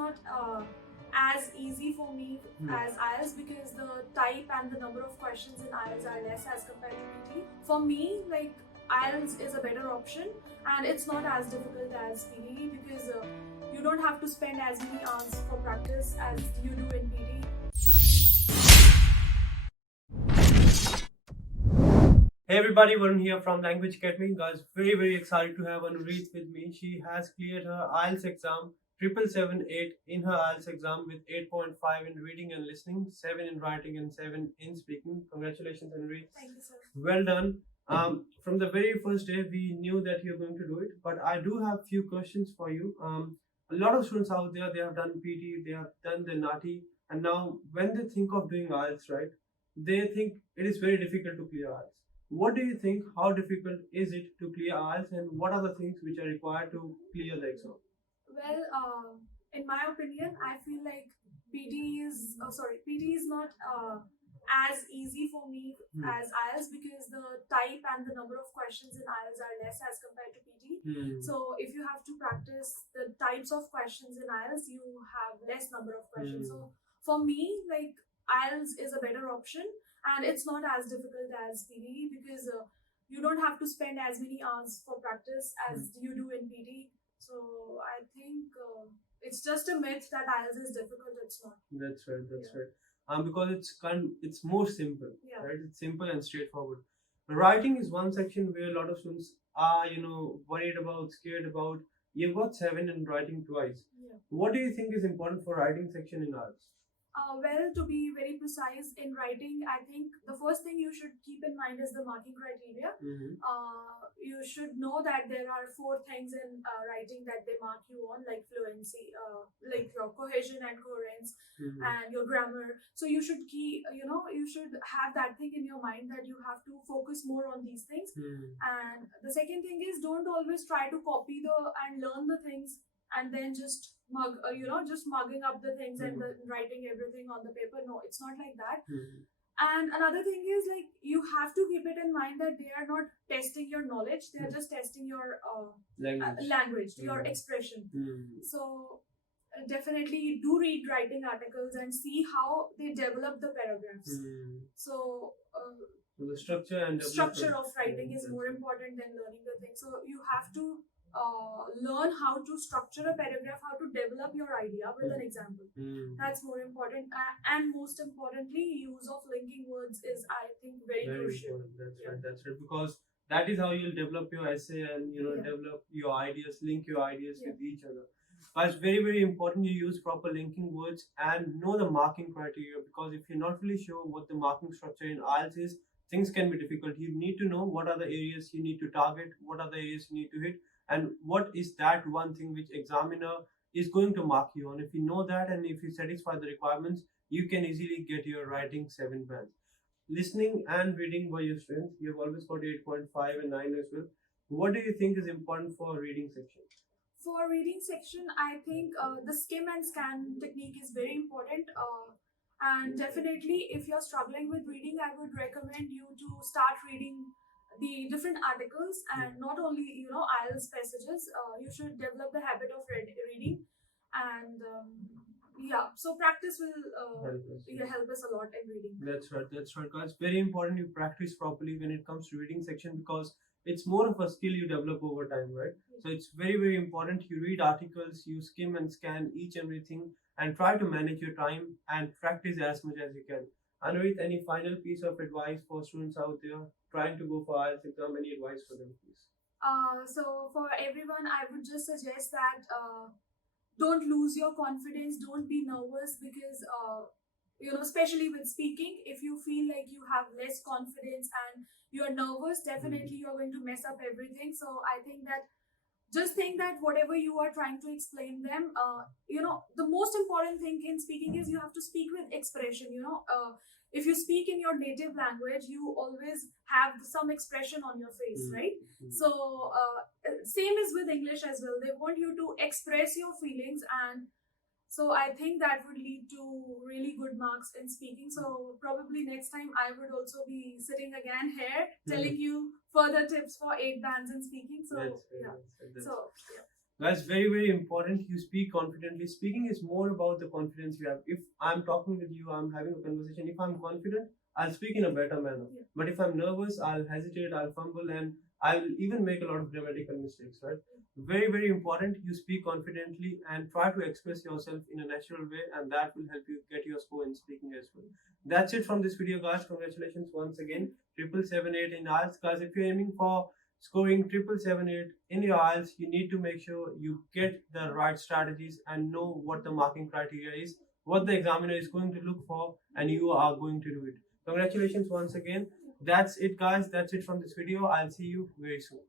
not as easy for me as IELTS because the type and the number of questions in IELTS are less as compared to PT. For me, like IELTS is a better option and it's not as difficult as PT because you don't have to spend as many hours for practice as you do in PT. Hey everybody, Varun here from Language Academy. Guys, very excited to have Anureet with me. She has cleared her IELTS exam 777-8 in her IELTS exam with 8.5 in reading and listening, 7 in writing and 7 in speaking. Congratulations, Anureet. Thank you, sir. Well done. From the very first day, we knew that you're going to do it, but I do have few questions for you. A lot of students out there, they have done PT, they have done the NATI, and now when they think of doing IELTS, right, they think it is very difficult to clear IELTS. What do you think? How difficult is it to clear IELTS, and what are the things which are required to clear the exam? Well, in my opinion, I feel like PT is not as easy for me as IELTS because the type and the number of questions in IELTS are less as compared to PT. So if you have to practice the types of questions in IELTS, you have less number of questions. So for me, like IELTS is a better option and it's not as difficult as PT because you don't have to spend as many hours for practice as you do in PT. So I think it's just a myth that IELTS is difficult. It's not. That's right. That's right. Because it's more simple, right? It's simple and straightforward. Writing is one section where a lot of students are, worried about, scared about. You've got 7 in writing twice. What do you think is important for writing section in IELTS? Well, to be very precise in writing, I think the first thing you should keep in mind is the marking criteria. You should know that there are 4 things in writing that they mark you on, like fluency, like your cohesion and coherence, and your grammar. So you should you should have that thing in your mind that you have to focus more on these things. And the second thing is don't always try to copy and learn the things and then just just mugging up the things and writing everything on the paper. No, it's not like that. And another thing is like you have to keep it in mind that they are not testing your knowledge; they are just testing your language, your expression. So definitely do read writing articles and see how they develop the paragraphs. So the structure of writing is more important than learning the thing. So you have to learn how to structure a paragraph, how to develop your idea with an example. That's more important. And most importantly, use of linking words is, I think, very crucial. Important. That's right. Because that is how you'll develop your essay and develop your ideas, link your ideas with each other. But it's very important you use proper linking words and know the marking criteria, because if you're not really sure what the marking structure in IELTS is, things can be difficult. You need to know what are the areas you need to target, what are the areas you need to hit, and what is that one thing which examiner is going to mark you on. If you know that and if you satisfy the requirements, you can easily get your writing 7 bands. Listening and reading were your strengths. You've always got 8.5 and 9 as well. What do you think is important for reading section? For reading section, I think the skim and scan technique is very important. And definitely, if you're struggling with reading, I would recommend you to start reading the different articles and not only IELTS passages. You should develop the habit of reading, and so practice will help us a lot in reading. That's right, guys. Very important you practice properly when it comes to reading section, because it's more of a skill you develop over time, right? So it's very important you read articles, you skim and scan each and everything, and try to manage your time and practice as much as you can. Anureet, any final piece of advice for students out there trying to go for IELTS exam? Any advice for them, please? So for everyone, I would just suggest that don't lose your confidence, don't be nervous, because especially with speaking, if you feel like you have less confidence and you're nervous, definitely you're going to mess up everything. So I think that just think that whatever you are trying to explain them, the most important thing in speaking is you have to speak with expression. If you speak in your native language, you always have some expression on your face, right? So same is with English as well. They want you to express your feelings, and so I think that would lead to really good marks in speaking. So probably next time I would also be sitting again here telling you further tips for 8 bands in speaking. So Guys, very important. You speak confidently. Speaking is more about the confidence you have. If I'm talking with you, I'm having a conversation. If I'm confident, I'll speak in a better manner. Yeah. But if I'm nervous, I'll hesitate, I'll fumble, and I'll even make a lot of grammatical mistakes, right? Very important. You speak confidently and try to express yourself in a natural way, and that will help you get your score in speaking as well. That's it from this video, guys. Congratulations once again. 778 in IELTS. Guys, if you're aiming for scoring 778 in your IELTS, you need to make sure you get the right strategies and know what the marking criteria is, what the examiner is going to look for, and you are going to do it. Congratulations once again. That's it, guys. That's it from this video. I'll see you very soon.